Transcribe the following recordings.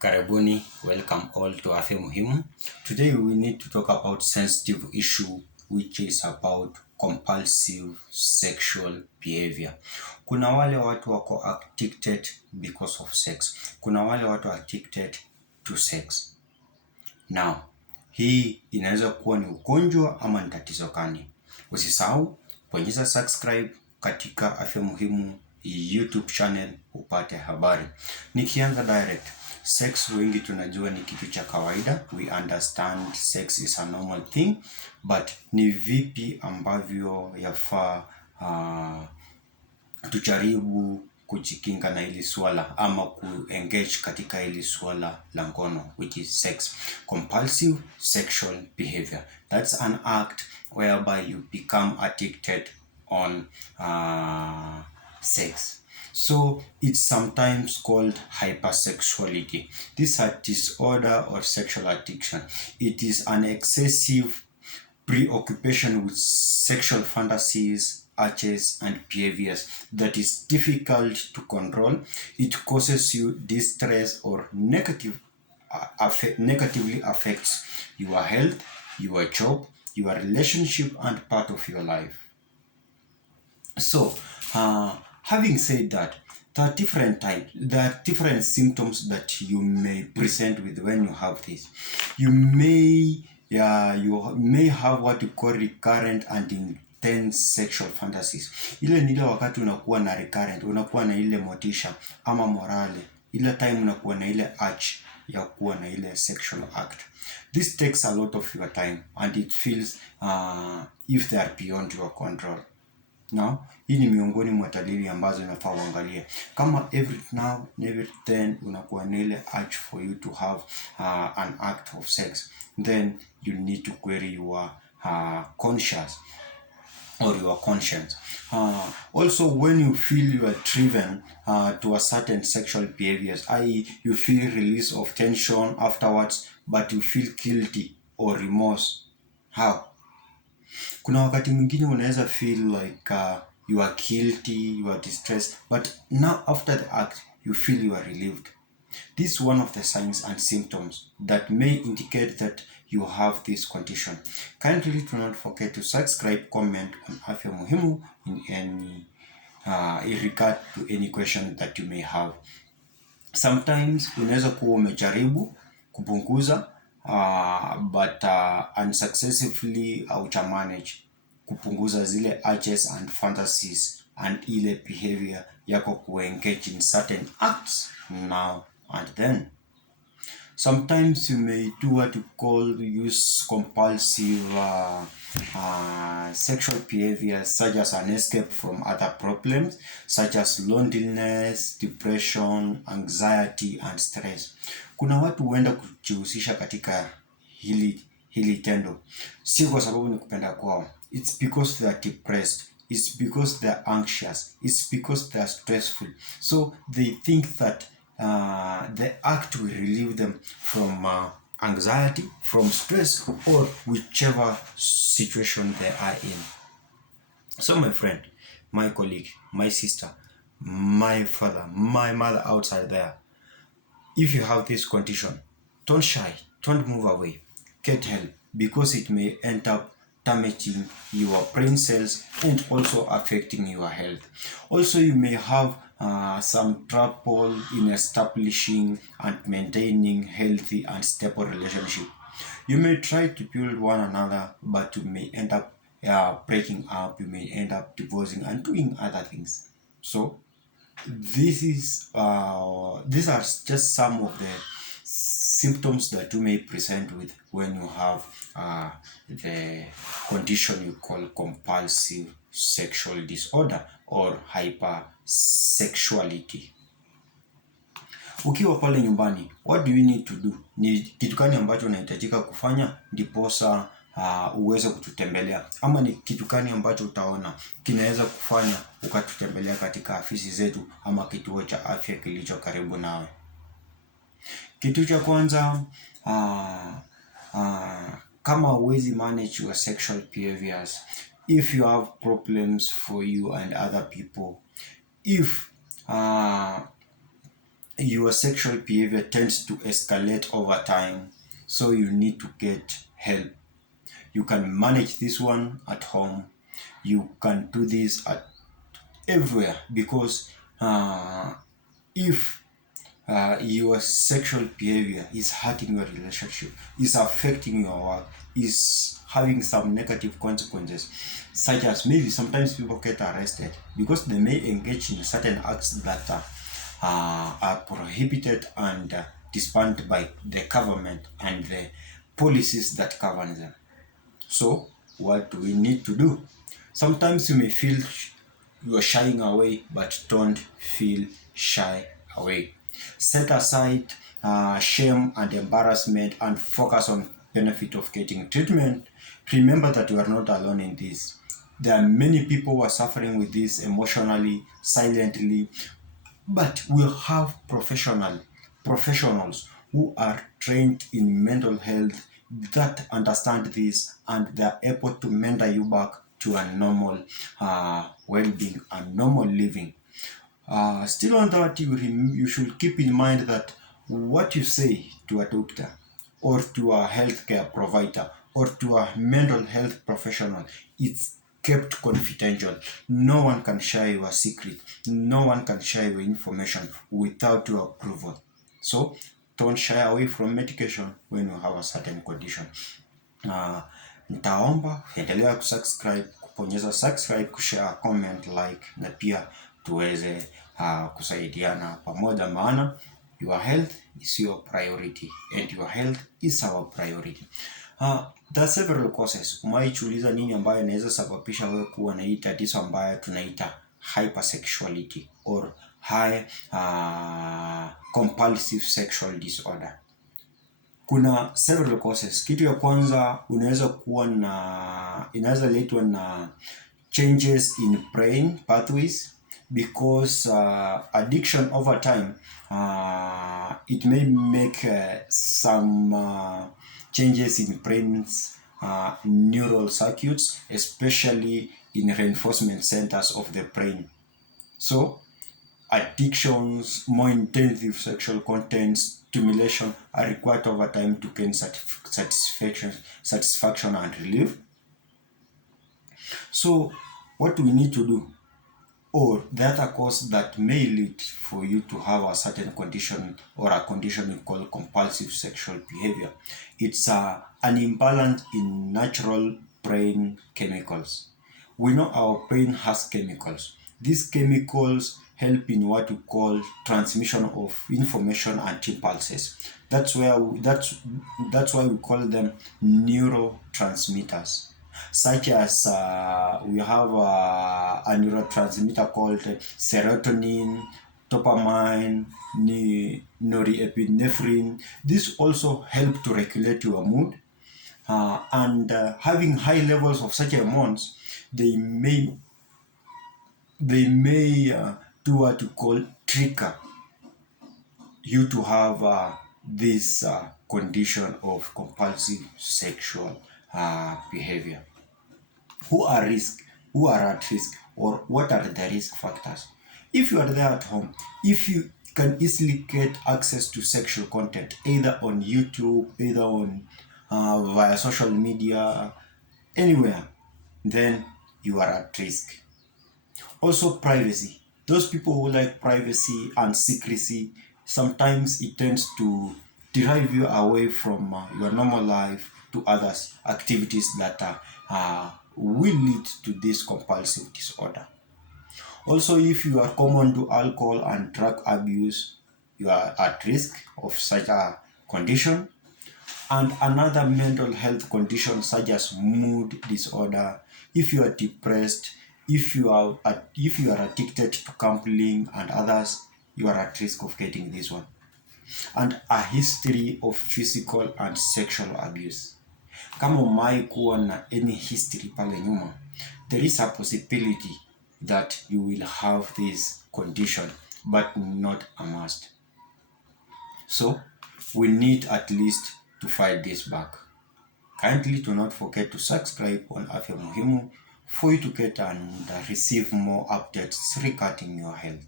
Karibuni, welcome all to Afya Muhimu. Today we need to talk about sensitive issue which is about compulsive sexual behavior. Kuna wale watu wako addicted because of sex. Kuna wale watu addicted to sex. Now, hii inaweza kuwa ni ugonjwa ama ni tatizo gani? Usisahau bonyeza subscribe katika Afya Muhimu YouTube channel upate habari. Nikianza direct, sex wengi tunajua ni kitu cha kawaida. We understand sex is a normal thing, but ni vipi ambavyo yafaa tujaribu kujikinga na hili swala ama kuengage katika hili swala la ngono, which is sex. Compulsive sexual behavior. That's an act whereby you become addicted on sex. So it's sometimes called hypersexuality. This is a disorder or sexual addiction. It is an excessive preoccupation with sexual fantasies, urges, and behaviors that is difficult to control. It causes you distress or negatively affects your health, your job, your relationship, and part of your life. So, having said that, there are different types, there are different symptoms that you may present with when you have this. You may have what you call recurrent and intense sexual fantasies. Ile ni ile wakati unakuwa na recurrent, unakuwa na ile motisha ama morale, ile time unakuwa na ile urge ya kuwa na ile sexual act. This takes a lot of your time and it feels if they are beyond your control. Now, hii ni miongoni mwa dalili ambazo inafaa uangalie. Kama every now and every then unakuwa na ile urge for you to have an act of sex, then you need to query your conscience or your conscience. Also, when you feel you are driven to a certain sexual behaviors, i.e. you feel release of tension afterwards, but you feel guilty or remorse. How? Kuna wakati mwingine unaweza feel like you are guilty, you are distressed, but now after the act, you feel you are relieved. This is one of the signs and symptoms that may indicate that you have this condition. Kindly do not forget to subscribe, comment on Afya Muhimu in regard to any question that you may have. Sometimes unaweza kuwa umejaribu kupunguza but unsuccessfully manage kupunguza zile urges and fantasies and ile behavior yako kuengage in certain acts now and then. Sometimes you may do what you call use compulsive sexual behavior such as an escape from other problems such as loneliness, depression, anxiety and stress. Kuna watu huenda kujihusisha katika hili tendo si kwa sababu ni kupenda kwao. It's because they are depressed, it's because they are anxious, it's because they are stressful. So they think that the act will relieve them from anxiety, from stress, or whichever situation they are in. So my friend, my colleague, my sister, my father, my mother outside there, if you have this condition, don't shy, don't move away, get help, because it may end up damaging your brain cells and also affecting your health. Also, you may have some trouble in establishing and maintaining healthy and stable relationship. You may try to build one another, but you may end up breaking up, you may end up divorcing and doing other things. So these are just some of the symptoms that you may present with when you have the condition you call compulsive sexual disorder or hypersexuality. Ukiwa pale nyumbani, what do you need to do? Ni kitu gani ambacho unahitajika kufanya ndiposa uweze kututembelea, ama ni kitu gani ambacho utaona kinaweza kufanya ukatutembelea katika afisi zetu ama kituo cha afya kilicho karibu nawe? Kitu cha kwanza, kama huwezi manage your sexual behaviors, if you have problems for you and other people, if your sexual behavior tends to escalate over time, so you need to get help. You can manage this one at home. You can do this at everywhere, because if your sexual behavior is hurting your relationship, is affecting your work, is having some negative consequences, such as maybe sometimes people get arrested because they may engage in certain acts that are prohibited and disbanded by the government and the policies that govern them. So, what do we need to do? Sometimes you may feel you are shying away, but don't feel shy away. Set aside shame and embarrassment and focus on benefit of getting treatment. Remember that you are not alone in this. There are many people who are suffering with this emotionally, silently, but we'll have professionals who are trained in mental health that understand this, and they're able to mentor you back to a normal well-being and normal living. Still on that, you should keep in mind that what you say to a doctor or to a healthcare provider or to a mental health professional, it's kept confidential. No one can share your secret. No one can share your information without your approval. So don't shy away from medication when you have a certain condition. Uh, Nitaomba endelea kusubscribe, kubonyeza subscribe, kushare, comment, like, na pia tuweze kusaidiana pamoja, maana your health is your priority and your health is our priority. There are several causes. Umaichuliza nini ambayo inaweza sababisha wewe kuwa na hii tatizo ambayo tunaita hypersexuality or high compulsive sexual disorder. Kuna several causes. Kitu ya kwanza unaweza kuwa inaweza letwa na changes in brain pathways, because addiction over time, it may make some changes in brain's neural circuits, especially in reinforcement centers of the brain. So addictions, more intensive sexual content, stimulation are required over time to gain satisfaction and relief. So what do we need to do? Or the other cause that may lead for you to have a certain condition or a condition we call compulsive sexual behavior. It's an imbalance in natural brain chemicals. We know our brain has chemicals. These chemicals help in what we call transmission of information and impulses. That's why we call them neurotransmitters, such as we have a neurotransmitter called serotonin, dopamine, norepinephrine. This also help to regulate your mood, and having high levels of such hormones, they may do what you call trigger you to have this condition of compulsive sexual behavior. Who are at risk, or what are the risk factors? If you are there at home, if you can easily get access to sexual content either on YouTube, either on via social media, anywhere, then you are at risk. Also, privacy. Those people who like privacy and secrecy, sometimes it tends to drive you away from your normal life to others activities that will lead to this compulsive disorder. Also, if you are common to alcohol and drug abuse, you are at risk of such a condition. And another mental health condition such as mood disorder, if you are depressed, if you are addicted to gambling and others, you are at risk of getting this one. And a history of physical and sexual abuse. Kama umewahi kuwa na any history pale nyuma, there is a possibility that you will have this condition, but not a must. So we need at least to fight this back. Kindly do not forget to subscribe on Afya Muhimu for you to get and receive more updates regarding your health.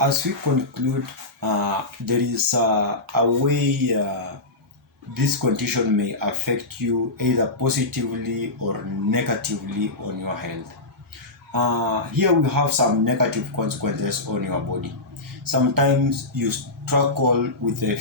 as we conclude, there is a way this condition may affect you either positively or negatively on your health. Here we have some negative consequences on your body. Sometimes you struggle with a